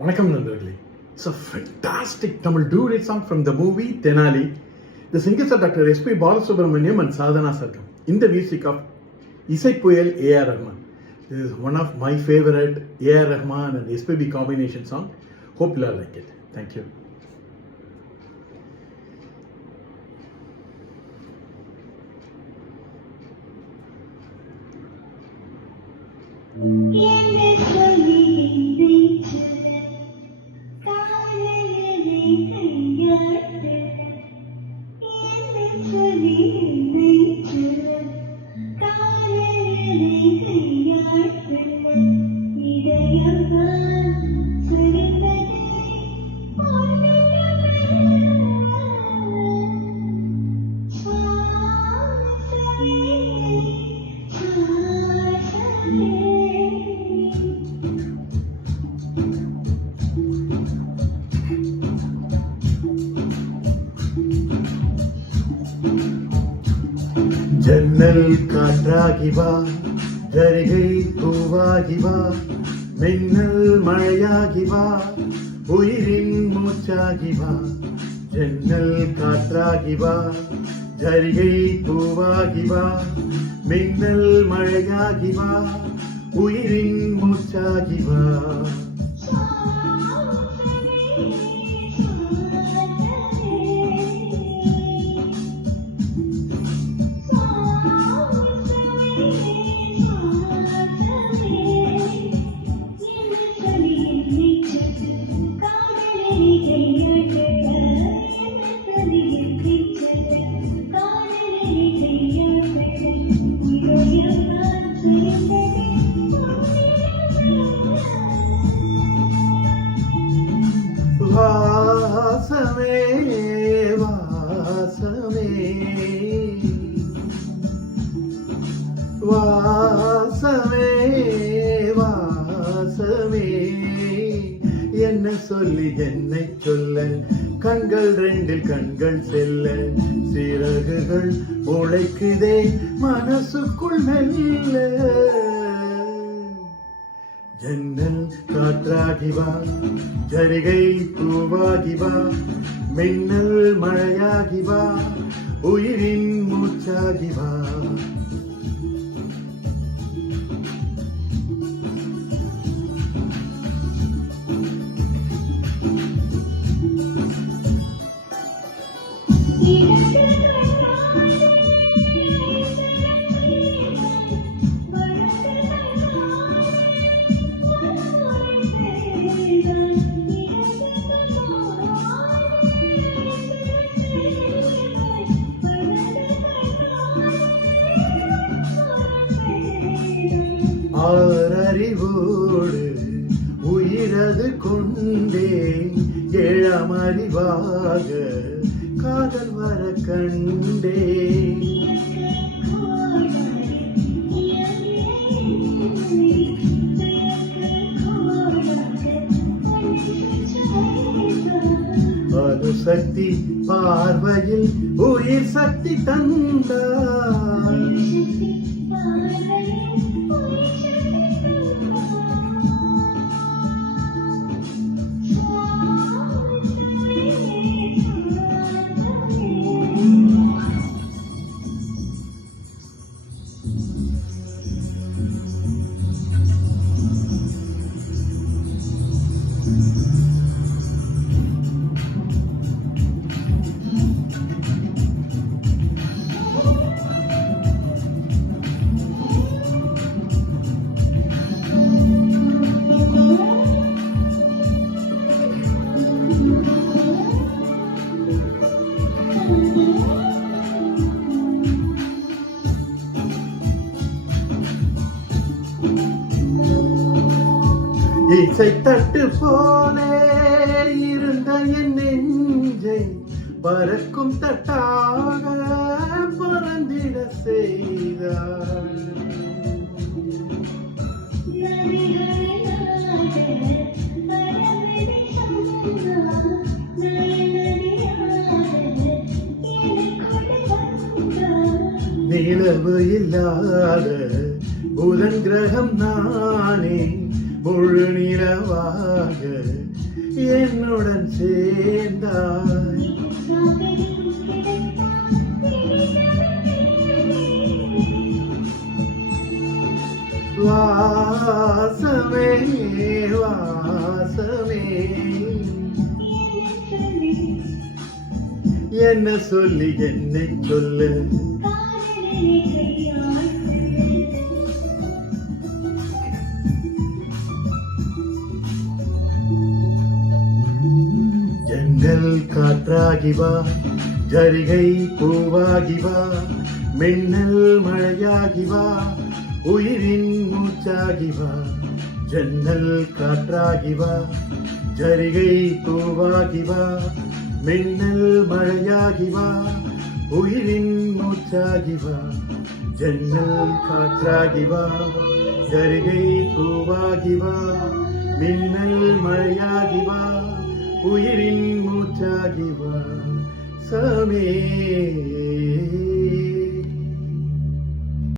வணக்கம் நண்பர்களே. It's a fantastic Tamil duet song from the movie Tenali. The singers are Dr. S.P. Balasubramaniam and Sadhana Sargam in the music of Isai Puyal A.R. Rahman. This is one of my favorite A.R. Rahman and SPB combination song. Hope you all like it. Thank you. ஜன்னல் காற்றாகி வா, ஜரிகை பூவாகி வா, மின்னல் மழையாகி வா, உயிரின் மூச்சாகி வா. ஜன்னல் காற்றாகி வா, ஜரிகை பூவாகி வா, மின்னல் மழையாகி வா, உயிரின் மூச்சாகி வா. வாசமே வாசமே வாசமே வாசமே, என்ன சொல்லி என்னை சொல்ல, கண்கள் ரெண்டில் கண்கள் செல்ல, சிறகுகள் உழைக்குதே மனசுக்குள் மெல்ல. ஜன்னல் காற்றாகி வா, ஜரிகை பூவாகி வா, மின்னல் மழையாகி வா, உயிரின் மூச்சாகி வா. ஆறறிவோடு உயிரது கொண்டே, ஏழாம் அறிவாக காதல் வர கண்டே. அது சக்தி பார்வையில் உயிர் சக்தி தந்தார். இசை தட்டு போலே இருந்த என் நெஞ்சை பறக்கும் தட்டாக பறந்திட செய்தார். நிலவு இல்லாத புதன் கிரகம் நானே, முழு நிலவாக என்னுடன் சேர்ந்தாய். வாசமே வாசமே என்ன சொல்லி என்னை சொல்லு. ஜன்னல் காற்றாகி வா, ஜரிகை பூவாகி வா, மின்னல் மழையாகி வா, உயிரின் மூச்சாகி வா. ஜன்னல் காற்றாகி வா, ஜரிகை பூவாகி வா, மின்னல் மழையாகி வா, உயிரின் மூச்சாகி வா. ஜன்னல் காற்றாகி வா, ஜரிகை பூவாகி வா, மின்னல் மழையாகி வா, உயிரின் மூச்சாகி வா. சமே